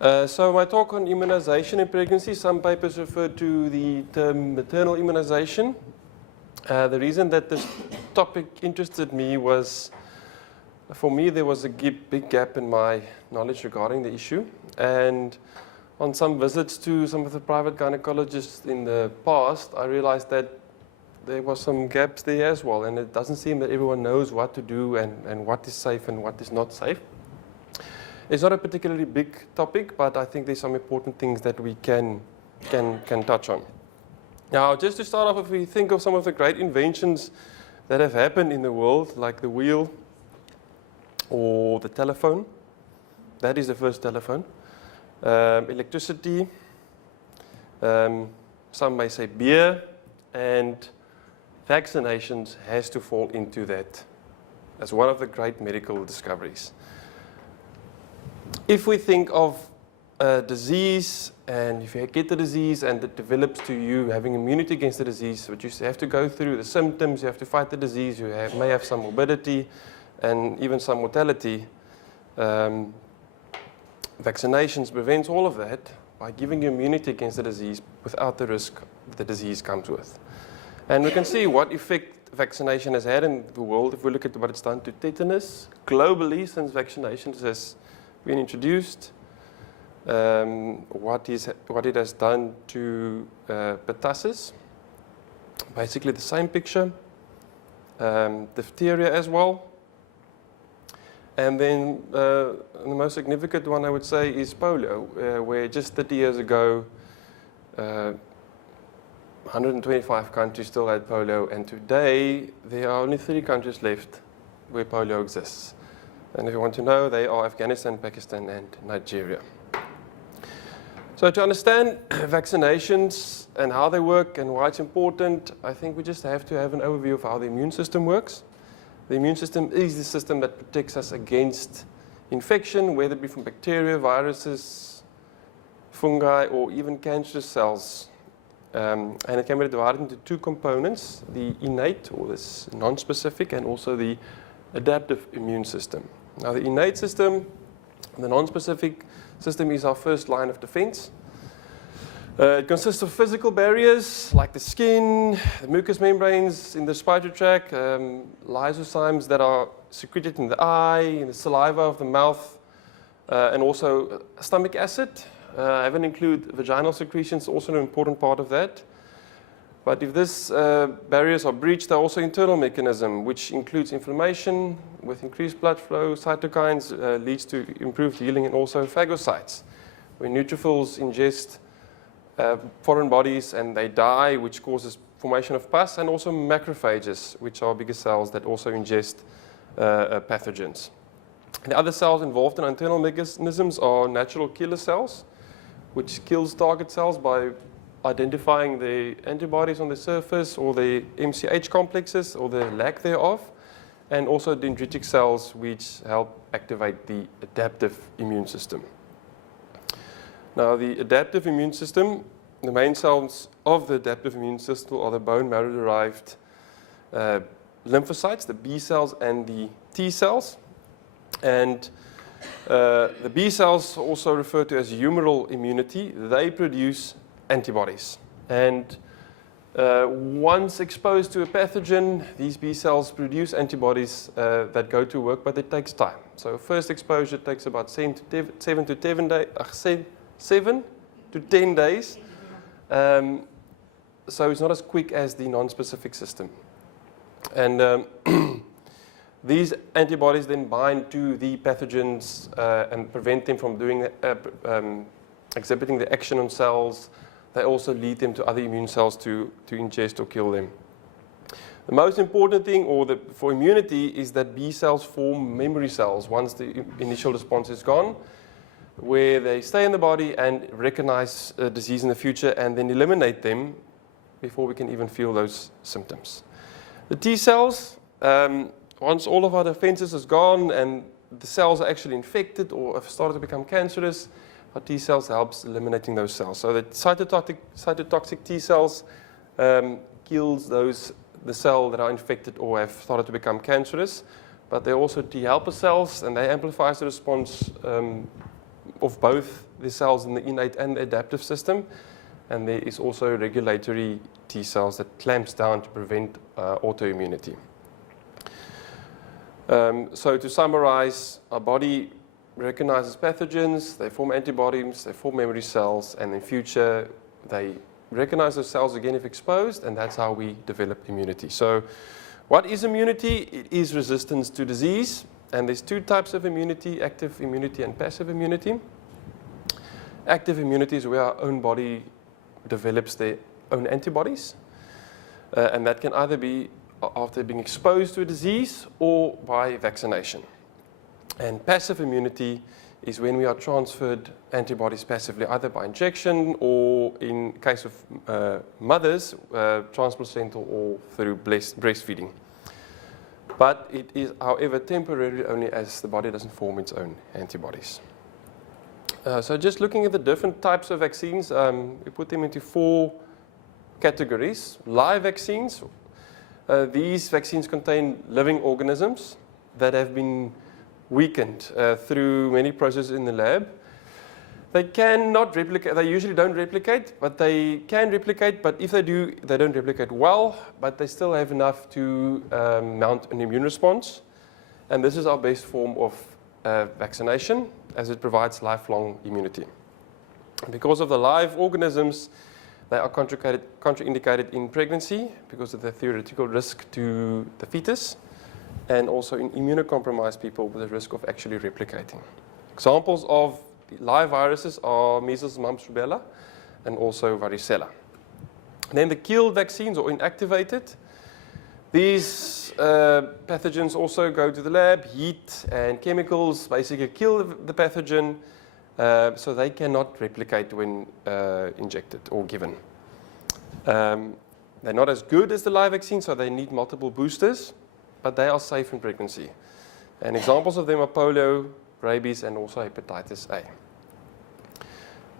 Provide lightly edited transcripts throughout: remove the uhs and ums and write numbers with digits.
So my talk on immunization in pregnancy, some papers refer to the term maternal immunization. The reason that this topic interested me was, for me, there was a big gap in my knowledge regarding the issue. And on some visits to some of the private gynecologists in the past, I realized that there was some gaps there as well. And it doesn't seem that everyone knows what to do and what is safe and what is not safe. It's not a particularly big topic, but I think there's some important things that we can touch on. Now, just to start off, if we think of some of the great inventions that have happened in the world, like the wheel or the telephone, that is the first telephone, electricity, some may say beer, and vaccinations has to fall into that as one of the great medical discoveries. If we think of a disease, and if you get the disease and it develops to you having immunity against the disease, but you have to go through the symptoms, you have to fight the disease, you may have some morbidity and even some mortality. Vaccinations prevents all of that by giving you immunity against the disease without the risk the disease comes with. And we can see what effect vaccination has had in the world if we look at what it's done to tetanus globally since vaccinations has been introduced, what it has done to pertussis, basically the same picture, diphtheria as well, and then the most significant one I would say is polio, where just 30 years ago 125 countries still had polio, and today there are only 3 countries left where polio exists. And if you want to know, they are Afghanistan, Pakistan, and Nigeria. So to understand vaccinations and how they work and why it's important, I think we just have to have an overview of how the immune system works. The immune system is the system that protects us against infection, whether it be from bacteria, viruses, fungi, or even cancerous cells. And it can be divided into 2 components, the innate, or this non-specific, and also the adaptive immune system. Now, the innate system, the non-specific system, is our first line of defense. It consists of physical barriers like the skin, the mucous membranes in the respiratory tract, lysozymes that are secreted in the eye, in the saliva of the mouth, and also stomach acid. I haven't included vaginal secretions, also an important part of that. But if these barriers are breached, there are also internal mechanisms, which includes inflammation with increased blood flow, cytokines, leads to improved healing, and also phagocytes, where neutrophils ingest foreign bodies and they die, which causes formation of pus, and also macrophages, which are bigger cells that also ingest pathogens. The other cells involved in internal mechanisms are natural killer cells, which kills target cells by identifying the antibodies on the surface or the MCH complexes or the lack thereof, and also dendritic cells which help activate the adaptive immune system. Now, the adaptive immune system, the main cells of the adaptive immune system are the bone marrow derived lymphocytes, the B cells and the T cells. And the B cells, also referred to as humoral immunity, they produce antibodies. And once exposed to a pathogen, these B cells produce antibodies that go to work, but it takes time. So first exposure takes about 7 to 10 days. So it's not as quick as the non-specific system. And these antibodies then bind to the pathogens and prevent them from doing exhibiting the action on cells. They also lead them to other immune cells to ingest or kill them. The most important thing for immunity is that B cells form memory cells once the initial response is gone, where they stay in the body and recognize a disease in the future and then eliminate them before we can even feel those symptoms. The T cells, once all of our defenses is gone and the cells are actually infected or have started to become cancerous, our T cells helps eliminating those cells. So the cytotoxic T cells kills the cells that are infected or have started to become cancerous, but they're also T helper cells, and they amplify the response of both the cells in the innate and the adaptive system. And there is also regulatory T cells that clamps down to prevent autoimmunity. So to summarize, our body recognizes pathogens, they form antibodies, they form memory cells, and in future they recognize those cells again if exposed, and that's how we develop immunity. So what is immunity? It is resistance to disease, and there's two types of immunity, active immunity and passive immunity. Active immunity is where our own body develops their own antibodies, and that can either be after being exposed to a disease or by vaccination. And passive immunity is when we are transferred antibodies passively, either by injection or, in case of mothers, transplacental or through breastfeeding. But it is, however, temporarily only as the body doesn't form its own antibodies. So just looking at the different types of vaccines, we put them into 4 categories. Live vaccines. These vaccines contain living organisms that have been weakened through many processes in the lab. They cannot replicate, they usually don't replicate, but they can replicate, but if they do, they don't replicate well, but they still have enough to mount an immune response. And this is our best form of vaccination, as it provides lifelong immunity. Because of the live organisms, they are contraindicated in pregnancy because of the theoretical risk to the fetus, and also in immunocompromised people with the risk of actually replicating. Examples of live viruses are measles, mumps, rubella, and also varicella. Then the killed vaccines or inactivated. These pathogens also go to the lab. Heat and chemicals basically kill the pathogen, so they cannot replicate when injected or given. They're not as good as the live vaccine, so they need multiple boosters, but they are safe in pregnancy. And examples of them are polio, rabies, and also hepatitis A.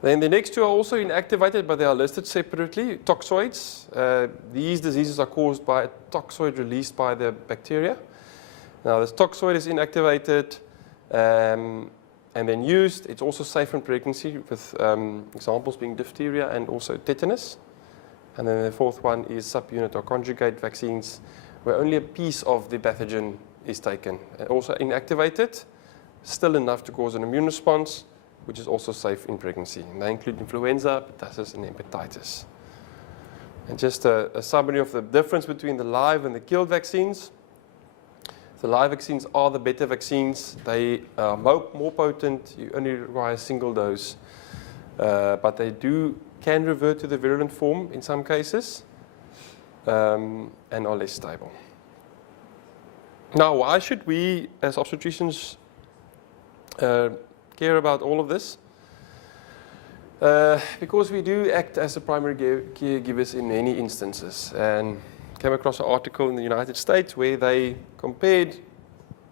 Then the next 2 are also inactivated, but they are listed separately. Toxoids. These diseases are caused by a toxoid released by the bacteria. Now this toxoid is inactivated and then used. It's also safe in pregnancy, with examples being diphtheria and also tetanus. And then the 4th one is subunit or conjugate vaccines, where only a piece of the pathogen is taken. And also inactivated, still enough to cause an immune response, which is also safe in pregnancy. And they include influenza, pertussis, and hepatitis. And just a summary of the difference between the live and the killed vaccines. The live vaccines are the better vaccines. They are more potent. You only require a single dose. But they can revert to the virulent form in some cases, and are less stable. Now, why should we, as obstetricians, care about all of this? Because we do act as the primary caregivers in many instances. And came across an article in the United States where they compared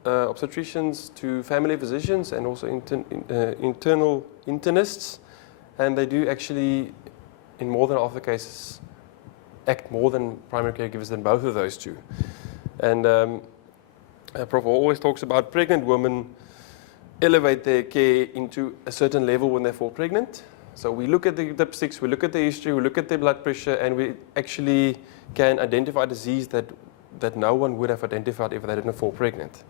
obstetricians to family physicians and also internal internists, and they do actually, in more than half the cases, act more than primary caregivers than both of those two. And Prof always talks about pregnant women elevate their care into a certain level when they fall pregnant. So we look at the dipsticks, we look at the history, we look at their blood pressure, and we actually can identify disease that no one would have identified if they didn't fall pregnant.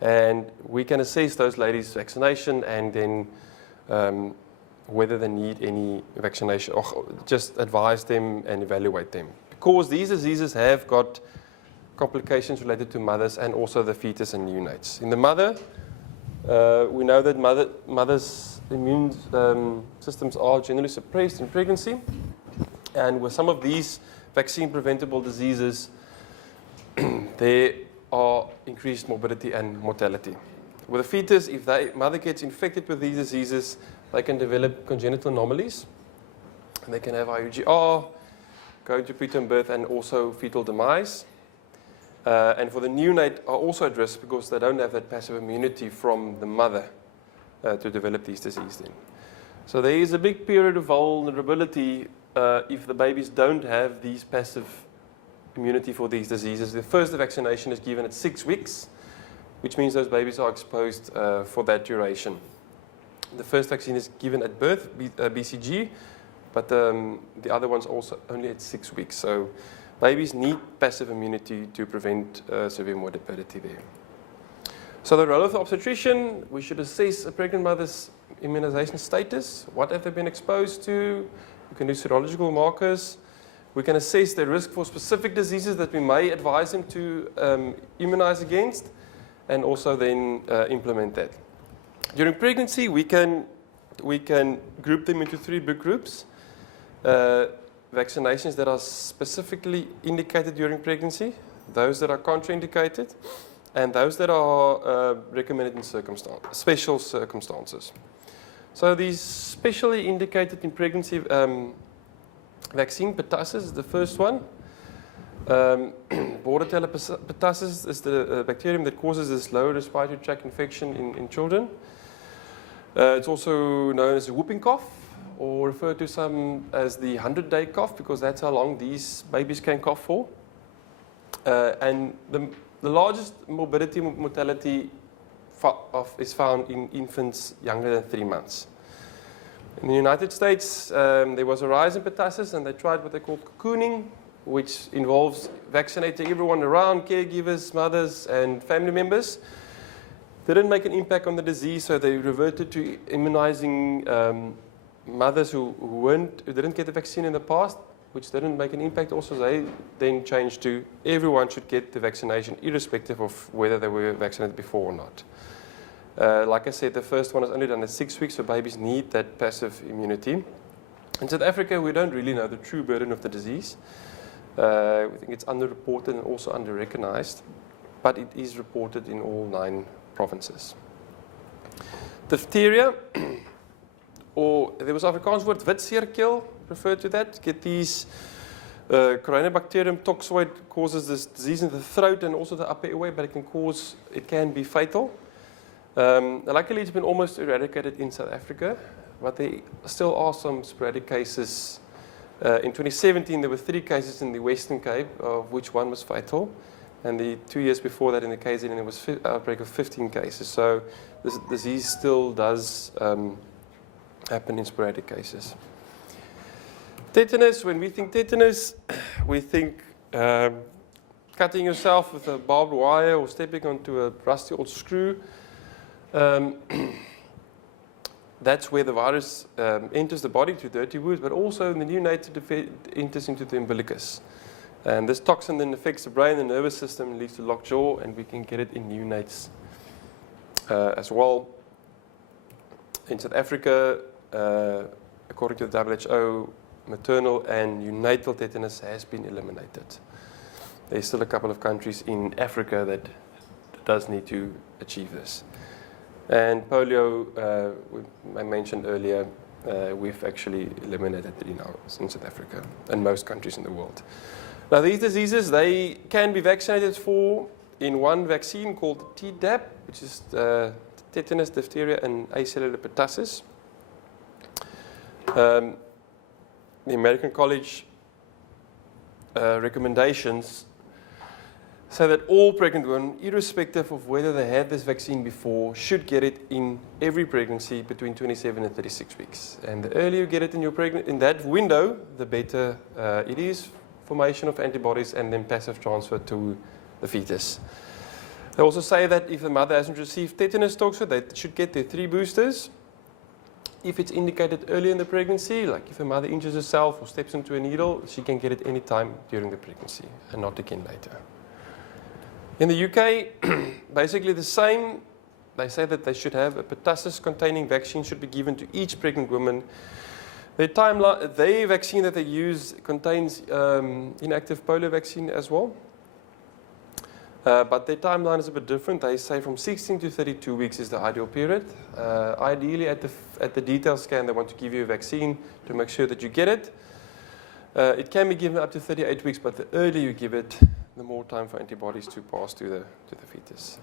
And we can assess those ladies' vaccination and then whether they need any vaccination, or just advise them and evaluate them. Because these diseases have got complications related to mothers and also the fetus and neonates. In the mother, we know that mothers' immune systems are generally suppressed in pregnancy, and with some of these vaccine-preventable diseases, there are increased morbidity and mortality. With a fetus, if the mother gets infected with these diseases, they can develop congenital anomalies. And they can have IUGR, go into preterm birth, and also fetal demise. And for the neonate are also at risk because they don't have that passive immunity from the mother to develop these diseases then. So there is a big period of vulnerability if the babies don't have these passive immunity for these diseases. The first vaccination is given at 6 weeks, which means those babies are exposed for that duration. The first vaccine is given at birth, BCG, but the other one's also only at 6 weeks. So babies need passive immunity to prevent severe morbidity there. So the role of the obstetrician, we should assess a pregnant mother's immunization status. What have they been exposed to? We can do serological markers. We can assess their risk for specific diseases that we may advise them to immunize against, and also then implement that. During pregnancy, we can group them into 3 big groups. Vaccinations that are specifically indicated during pregnancy, those that are contraindicated, and those that are recommended in special circumstances. So these specially indicated in pregnancy vaccine, pertussis is the first one. Bordetella pertussis is the bacterium that causes this lower respiratory tract infection in children. It's also known as a whooping cough, or referred to some as the 100-day cough, because that's how long these babies can cough for. And the largest morbidity mortality is found in infants younger than 3 months. In the United States, there was a rise in pertussis, and they tried what they call cocooning, which involves vaccinating everyone around, caregivers, mothers, and family members. Didn't make an impact on the disease, so they reverted to immunizing mothers who didn't get the vaccine in the past, which didn't make an impact. Also, they then changed to everyone should get the vaccination, irrespective of whether they were vaccinated before or not. Like I said, the first one is only done at 6 weeks, so babies need that passive immunity. In South Africa, we don't really know the true burden of the disease. We think it's underreported and also under-recognized, but it is reported in all 9 provinces. Diphtheria, or there was Afrikaans word witseerkeel, referred to that. Get these Corynebacterium toxoid causes this disease in the throat and also the upper airway, but it can be fatal. Luckily, it's been almost eradicated in South Africa, but there still are some sporadic cases. In 2017, there were 3 cases in the Western Cape, of which 1 was fatal. And the 2 years before that in the KZN, there was an outbreak of 15 cases. So this disease still does happen in sporadic cases. Tetanus, when we think tetanus, we think cutting yourself with a barbed wire or stepping onto a rusty old screw. That's where the virus enters the body through dirty wounds, but also in the neonatal it enters into the umbilicus. And this toxin then affects the brain and nervous system and leads to locked jaw, and we can get it in neonates as well. In South Africa, according to the WHO, maternal and neonatal tetanus has been eliminated. There's still a couple of countries in Africa that does need to achieve this. And polio, I mentioned earlier, we've actually eliminated it in South Africa and most countries in the world. Now these diseases, they can be vaccinated for in one vaccine called Tdap, which is tetanus, diphtheria, and acellular pertussis. The American College recommendations say that all pregnant women, irrespective of whether they had this vaccine before, should get it in every pregnancy between 27 and 36 weeks. And the earlier you get it in that window, the better it is. Formation of antibodies and then passive transfer to the fetus. They also say that if the mother hasn't received tetanus toxoid, they should get their 3 boosters. If it's indicated early in the pregnancy, like if a mother injures herself or steps into a needle, she can get it any time during the pregnancy and not again later. In the UK, basically the same. They say that they should have a pertussis-containing vaccine should be given to each pregnant woman. The vaccine that they use contains inactive polio vaccine as well. But their timeline is a bit different. They say from 16 to 32 weeks is the ideal period. Ideally, at the detail scan, they want to give you a vaccine to make sure that you get it. It can be given up to 38 weeks, but the earlier you give it, the more time for antibodies to pass to the fetus.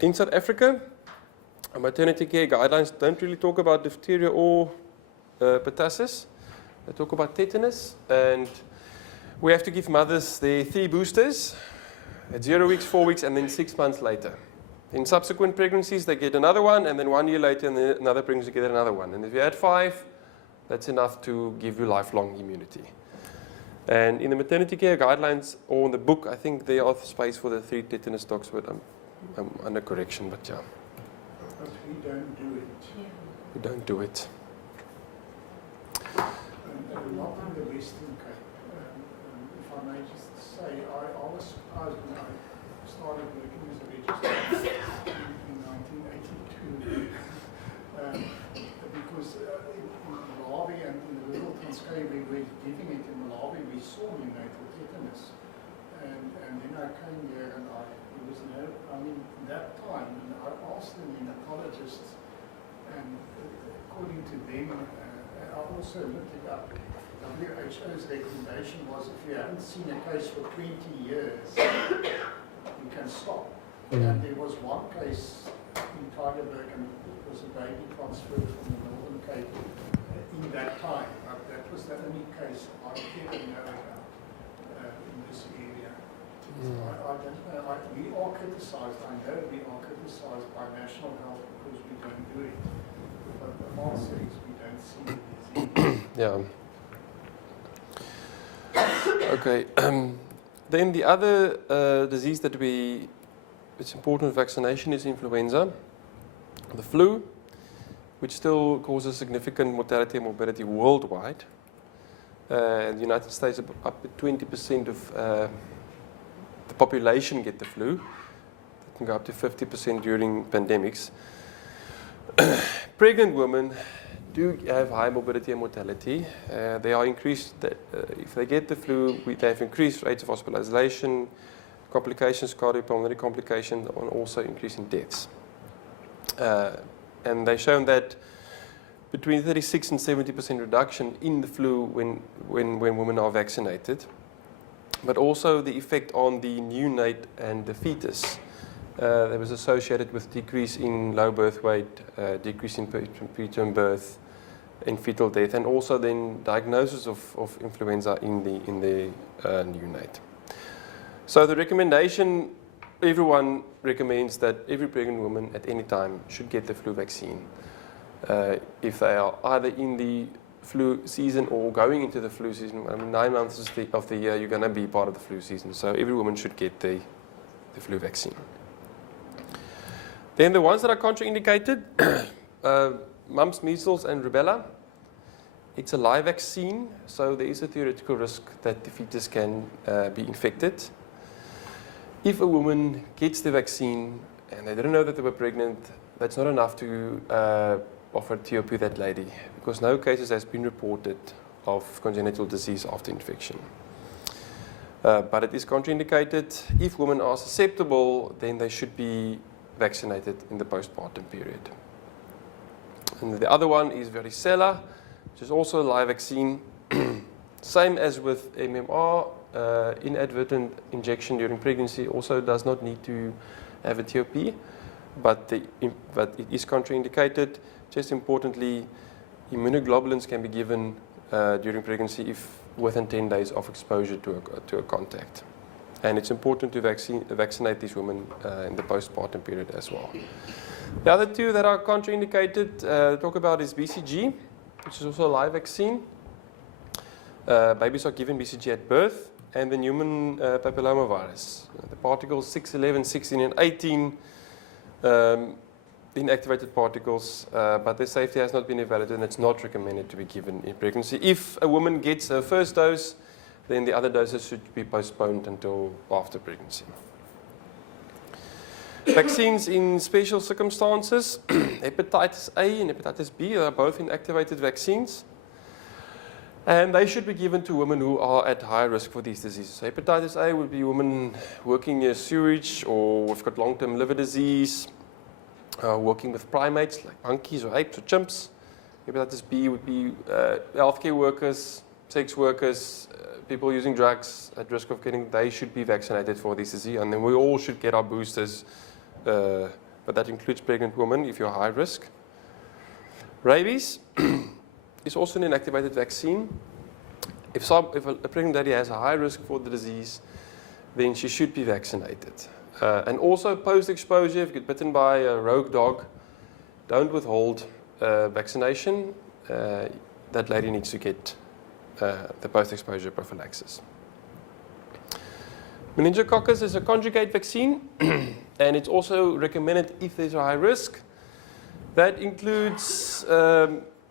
In South Africa, maternity care guidelines don't really talk about diphtheria or pertussis. They talk about tetanus, and we have to give mothers their 3 boosters at 0 weeks, 4 weeks, and then 6 months later. In subsequent pregnancies, they get another one, and then 1 year later, and then another pregnancy, get another one. And if you add 5, that's enough to give you lifelong immunity. And in the maternity care guidelines, or in the book, I think there are space for the 3 tetanus dogs, but I'm under correction, but yeah. But we don't do it. We don't do it. And not in the Western Cape. If I may just say, I was surprised when I started working as a registrar in 1982, because in Malawi and in the Littleton's Cape, we were giving it in Malawi, we saw neonatal tetanus. And then I came here and it was in that time, and I asked the neonatologists, and according to them, I also looked it up. WHO's recommendation was if you haven't seen a case for 20 years, you can stop. And there was one case in Tdap, and it was a baby transferred from the Northern Cape in that time. But that was the only case I ever know about in this area. So I don't know. We are criticised. I know we are criticised by National Health because we don't do it. But the answer is we don't see the disease. Yeah. Okay. Then the other disease that it's important with vaccination is influenza, the flu, which still causes significant mortality and morbidity worldwide. In the United States, up to 20% of the population get the flu. It can go up to 50% during pandemics. Pregnant women do have high morbidity and mortality. They are increased, if they get the flu, they have increased rates of hospitalization, complications, cardiopulmonary complications, and also increasing deaths. And they've shown that between 36 and 70% reduction in the flu when women are vaccinated, but also the effect on the neonate and the fetus. That was associated with decrease in low birth weight, decrease in preterm birth, in fetal death, and also then diagnosis of influenza in the neonate. So the recommendation, everyone recommends that every pregnant woman at any time should get the flu vaccine. If they are either in the flu season or going into the flu season. 9 months of the year, you're going to be part of the flu season. So every woman should get the flu vaccine. Then the ones that are contraindicated, mumps, measles, and rubella. It's a live vaccine, so there is a theoretical risk that the fetus can be infected. If a woman gets the vaccine and they didn't know that they were pregnant, that's not enough to offer TOP that lady, because no cases has been reported of congenital disease after infection. But it is contraindicated. If women are susceptible, then they should be vaccinated in the postpartum period. And the other one is varicella, which is also a live vaccine. Same as with MMR, inadvertent injection during pregnancy also does not need to have a TOP, but it is contraindicated. Just importantly, immunoglobulins can be given during pregnancy if within 10 days of exposure to a contact. And it's important to vaccinate these women in the postpartum period as well. The other two that are contraindicated to talk about is BCG, which is also a live vaccine. Babies are given BCG at birth, and the human papillomavirus. The particles 6, 11, 16, and 18, inactivated particles, but their safety has not been evaluated, and it's not recommended to be given in pregnancy. If a woman gets her first dose, then the other doses should be postponed until after pregnancy. Vaccines in special circumstances, hepatitis A and hepatitis B are both inactivated vaccines. And they should be given to women who are at high risk for these diseases. So hepatitis A would be women working near sewage or have got long-term liver disease, working with primates like monkeys or apes or chimps. Hepatitis B would be healthcare workers, sex workers, people using drugs at risk of getting, they should be vaccinated for this disease. And then we all should get our boosters, but that includes pregnant women if you're high risk. Rabies is also an inactivated vaccine. If a pregnant lady has a high risk for the disease, then she should be vaccinated. And also post-exposure, if you get bitten by a rogue dog, don't withhold vaccination. That lady needs to get the post-exposure prophylaxis. Meningococcus is a conjugate vaccine, and it's also recommended if there's a high risk. That includes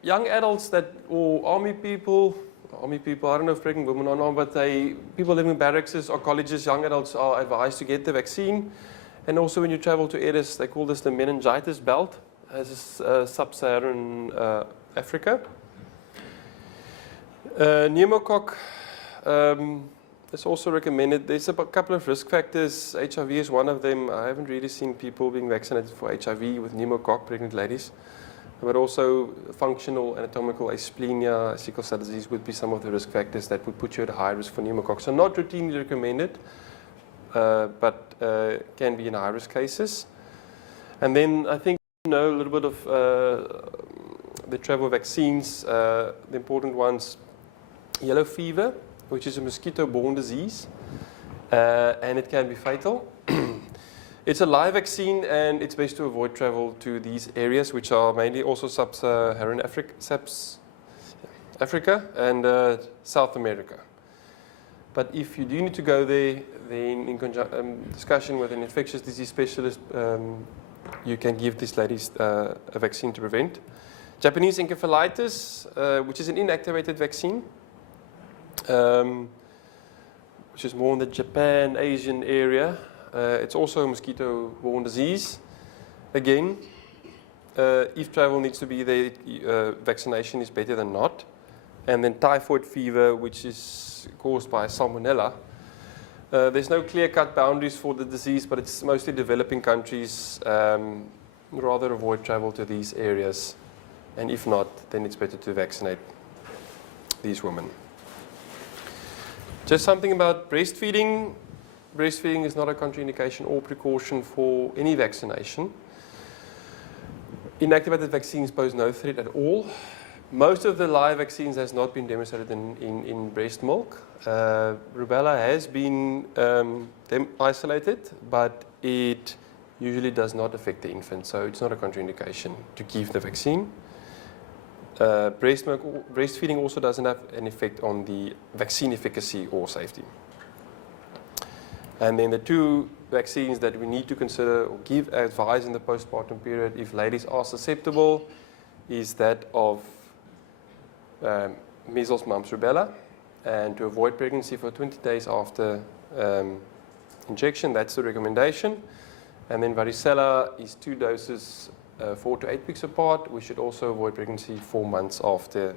young adults or army people, I don't know if pregnant women or not, but people living in barracks or colleges, young adults are advised to get the vaccine. And also when you travel to areas, they call this the meningitis belt, as is sub-Saharan Africa. Pneumococcus is also recommended. There's a couple of risk factors. HIV is one of them. I haven't really seen people being vaccinated for HIV with pneumococcus, pregnant ladies. But also functional anatomical asplenia, sickle cell disease would be some of the risk factors that would put you at a high risk for pneumococcus. So not routinely recommended, but can be in high risk cases. And then I think you know a little bit of the travel vaccines, the important ones, yellow fever, which is a mosquito-borne disease, and it can be fatal. It's a live vaccine, and it's best to avoid travel to these areas, which are mainly also sub-Saharan Africa and South America. But if you do need to go there, then in discussion with an infectious disease specialist, you can give these ladies a vaccine to prevent. Japanese encephalitis, which is an inactivated vaccine, which is more in the Japan, Asian area. It's also a mosquito-borne disease. Again, if travel needs to be there, vaccination is better than not. And then typhoid fever, which is caused by salmonella. There's no clear-cut boundaries for the disease, but it's mostly developing countries. Rather avoid travel to these areas. And if not, then it's better to vaccinate these women. Just something about breastfeeding. Breastfeeding is not a contraindication or precaution for any vaccination. Inactivated vaccines pose no threat at all. Most of the live vaccines has not been demonstrated in breast milk. Rubella has been isolated, but it usually does not affect the infant, so it's not a contraindication to give the vaccine. Breastfeeding also doesn't have an effect on the vaccine efficacy or safety. And then the two vaccines that we need to consider or give advice in the postpartum period if ladies are susceptible is that of measles, mumps, rubella, and to avoid pregnancy for 20 days after injection. That's the recommendation. And then varicella is 2 doses 4 to 8 weeks apart. We should also avoid pregnancy 4 months after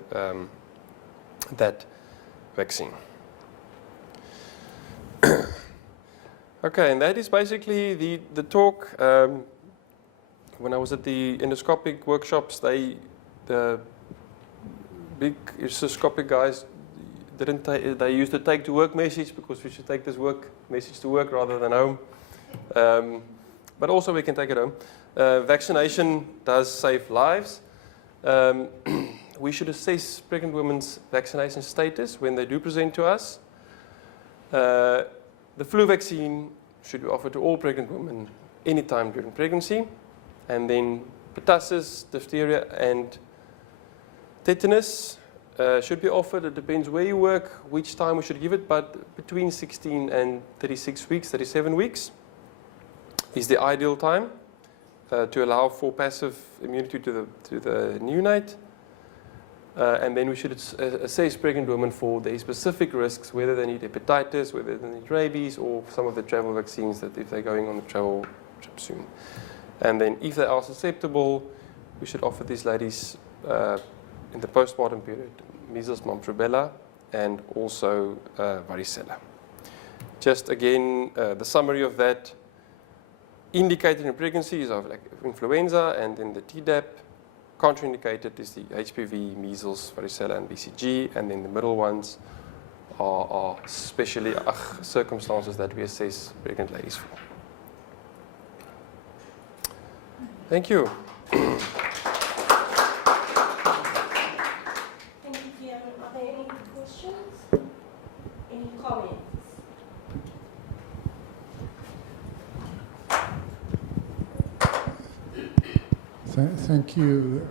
that vaccine. Okay, and that is basically the talk. When I was at the endoscopic workshops, the big endoscopic guys they used the take to work message because we should take this work message to work rather than home. But also we can take it home. Vaccination does save lives. We should assess pregnant women's vaccination status when they do present to us. The flu vaccine should be offered to all pregnant women anytime during pregnancy. And then pertussis, diphtheria, and tetanus should be offered. It depends where you work, which time we should give it, but between 16 and 36 weeks, 37 weeks is the ideal time to allow for passive immunity to the neonate. And then we should assess pregnant women for their specific risks, whether they need hepatitis, whether they need rabies, or some of the travel vaccines that if they're going on a travel trip soon. And then if they are susceptible, we should offer these ladies in the postpartum period measles, mumps, rubella, and also varicella. Just again, the summary of that. Indicated in pregnancy is like influenza, and then the Tdap. Contraindicated is the HPV, measles, varicella, and BCG, and then the middle ones are especially circumstances that we assess pregnant ladies for. Thank you. Thank you, Chairman. Are there any questions? Any comments? Thank you.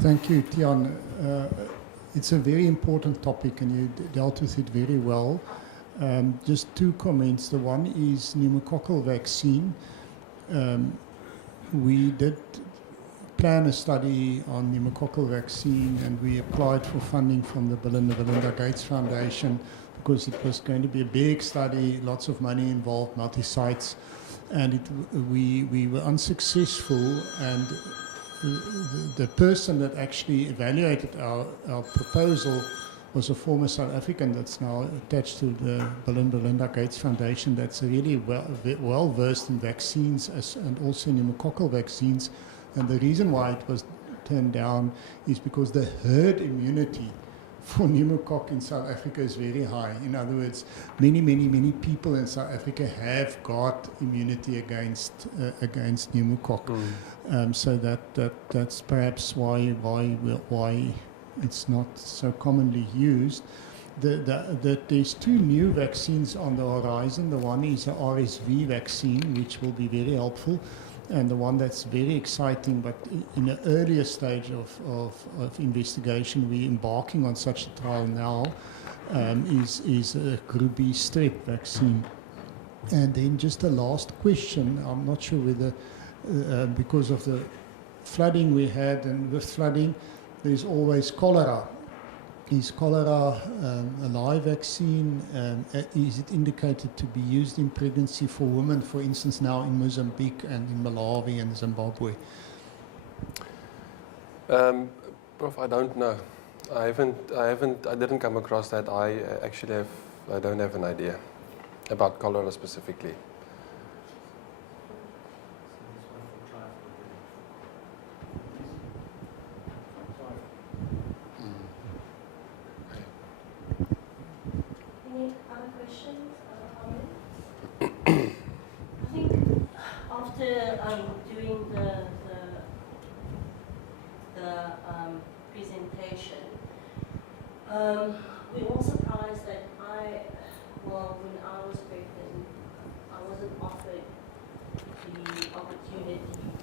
Thank you, Tian. It's a very important topic and you dealt with it very well. Just two comments. The one is pneumococcal vaccine. We did plan a study on pneumococcal vaccine and we applied for funding from the Bill and Melinda Gates Foundation because it was going to be a big study, lots of money involved, multi-sites, and we were unsuccessful, and the person that actually evaluated our proposal was a former South African that's now attached to the Bill and Melinda Gates Foundation that's really well versed in vaccines and also pneumococcal vaccines. And the reason why it was turned down is because the herd immunity for pneumococ in South Africa is very high. In other words, many people in South Africa have got immunity against pneumococ. So that's perhaps why it's not so commonly used. There's two new vaccines on the horizon. The one is a RSV vaccine, which will be very helpful. And the one that's very exciting, but in an earlier stage of investigation, we're embarking on such a trial now, is a Group B strep vaccine. And then just a last question. I'm not sure whether, because of the flooding we had, and with flooding, there's always cholera. Is cholera a live vaccine? Is it indicated to be used in pregnancy for women, for instance, now in Mozambique and in Malawi and Zimbabwe? Prof, I don't know. I didn't come across that. I don't have an idea about cholera specifically. Any other questions or comments? I think after doing the presentation, we were all surprised that when I was pregnant, I wasn't offered the opportunity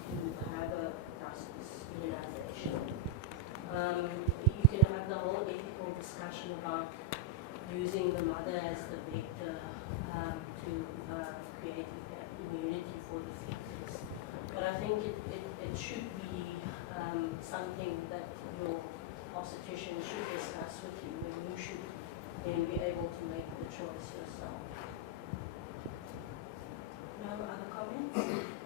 to have a pertussis immunization. You can have the whole ethical discussion about using the mother as the vector to create immunity for the fetus. But I think it should be something that your obstetrician should discuss with you, and you should then be able to make the choice yourself. No other comments?